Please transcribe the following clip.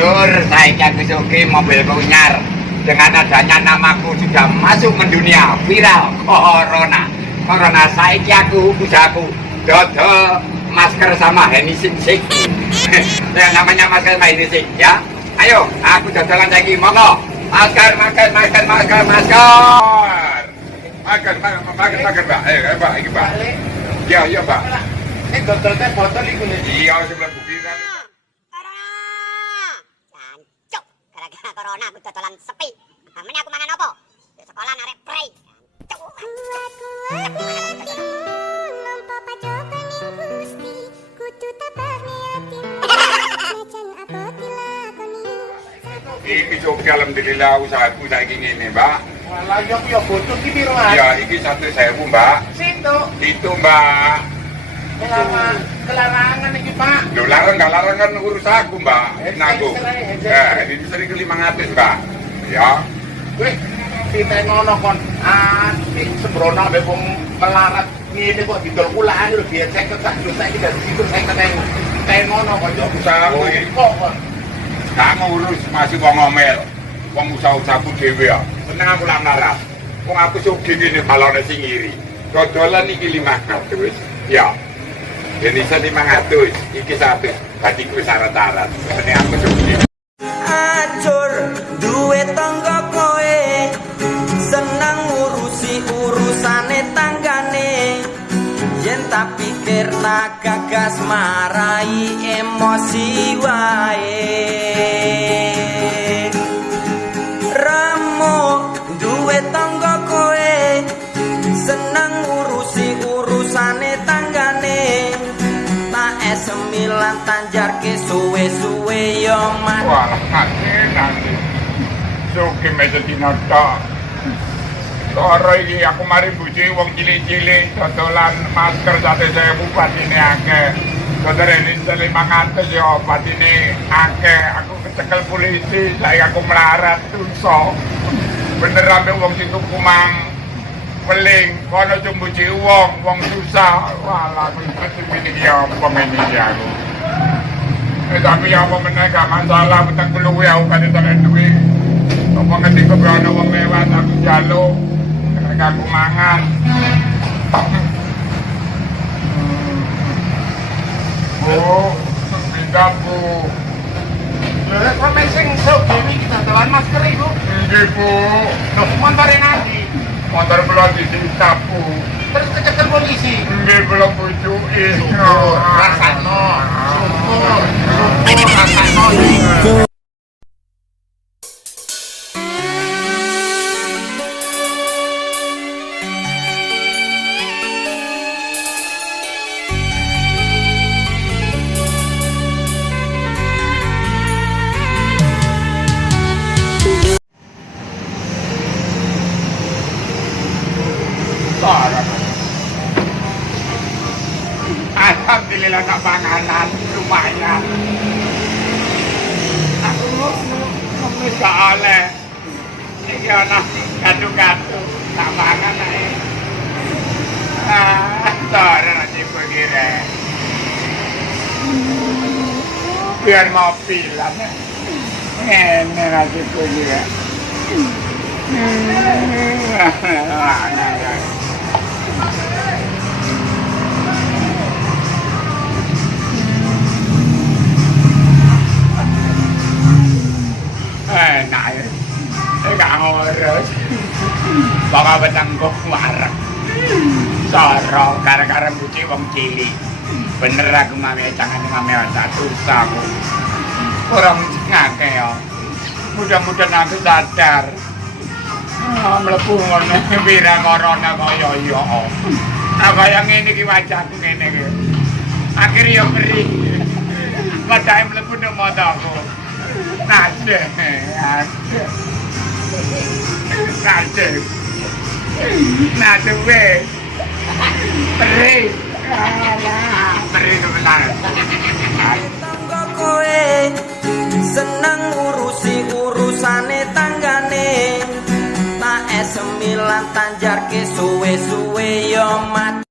Lur, saiki aku suki mobilku nyar. Dengan adanya namaku sudah masuk mendunia viral corona saiki aku usahaku dodol masker sama hand sanitizer. Yang namanya masker sama hand sanitizer ya. Ayo, aku dodolan saiki monggo. Masker, Mbak. Ayo, Mbak, iki, Mbak. Iya, Mbak. Ini dodolnya botol iku nih. Iya, sebelah bukti kan. Jancuk, gara-gara corona aku dodolan sepi. Namanya aku mangan apa? Di sekolah narek prei. Jancuk. Iki coba alhamdulillah usahaku saiki ngene, Mbak. Walah yo yo botol ki piro, Mas? Iya, iki 1.000, Mbak. Situ. Itu, Mbak. Kelarangan iki, Pak. Lho, larang kan urus aku, Mbak. Nanggung. Ini sering ke 500, Mbak. Ya. Wih, kita ngono kon. Asik sembrono mbek wong melarat ngene kok didol kulaan lho biar saya ketak lho saiki dari situ saya ketemu. Kayak ngono kok yo Usahaku iki kok kon. gak ngurus masih wong ngomel. Wong usaha-usahaku dhewe ya. Seneng aku lan melarat. Wong aku sugih ngene balone sing iri. Dodolan iki 500. Ya. Indonesia 500, iki 100. Berarti kuwi syarat-syarat. Seneng aku sugih. Acur duwe tangga kowe seneng ngurusi urusane tanggane yen tak pikir tak gagas marai emosi wae ramo duwe tangga kowe seneng ngurusi urusane tanggane tak esemilan tanjarke suwe-suwe yo mat Walah, nanti suki meja dinoto. Loro iki aku mari buji wong cilik-cilik dodolan masker 1.000 patine akeh. Dodol ini 500 ya patine akeh. Aku kecekel polisi, saya aku melarat dosa. Bener ambe wong sing tuku mang weling kono cumbuci wong susah. Walah, aku iki ya apa meniki aku. Tapi ya apa meneh gak masalah beteng keluwe aku kan entek duwe. Apa ngendi kebrana wong lewat aku njaluk nek aku mangan. Oh, pindah Bu. Lha kok sing sok dewi kita dolan masker iku. Nggih Bu. Lho, montore nanti. Motor kula disita Bu. Terus kecekel polisi. Nggih kula bujuki. Rasano. Syukur rasano. Alhamdulillah nak panganan lumayan. Aku ngemis gak oleh. Iki ana gadu-gadu tak mangan ae. Sore nanti begire. Biar mobilan. Ini nanti begire. Enak ya. Gak ngurus. Bakal betengkuh warek. Soro gara-gara buci wong cilik. Bener aku mami jangan mami tak susah aku. Kurang ngake ya. Mudah-mudahan aku sadar. Mlebu ngono pira corona kaya ya. Kaya ngene iki wajahku ngene iki. Akhir ya beri. Padahal mlebu nang mataku. Nade. Nade we. Beri. Beri sebentar. tangga kowe seneng ngurusi urusane tanggane tak esemilan tanjarke suwe-suwe yo mat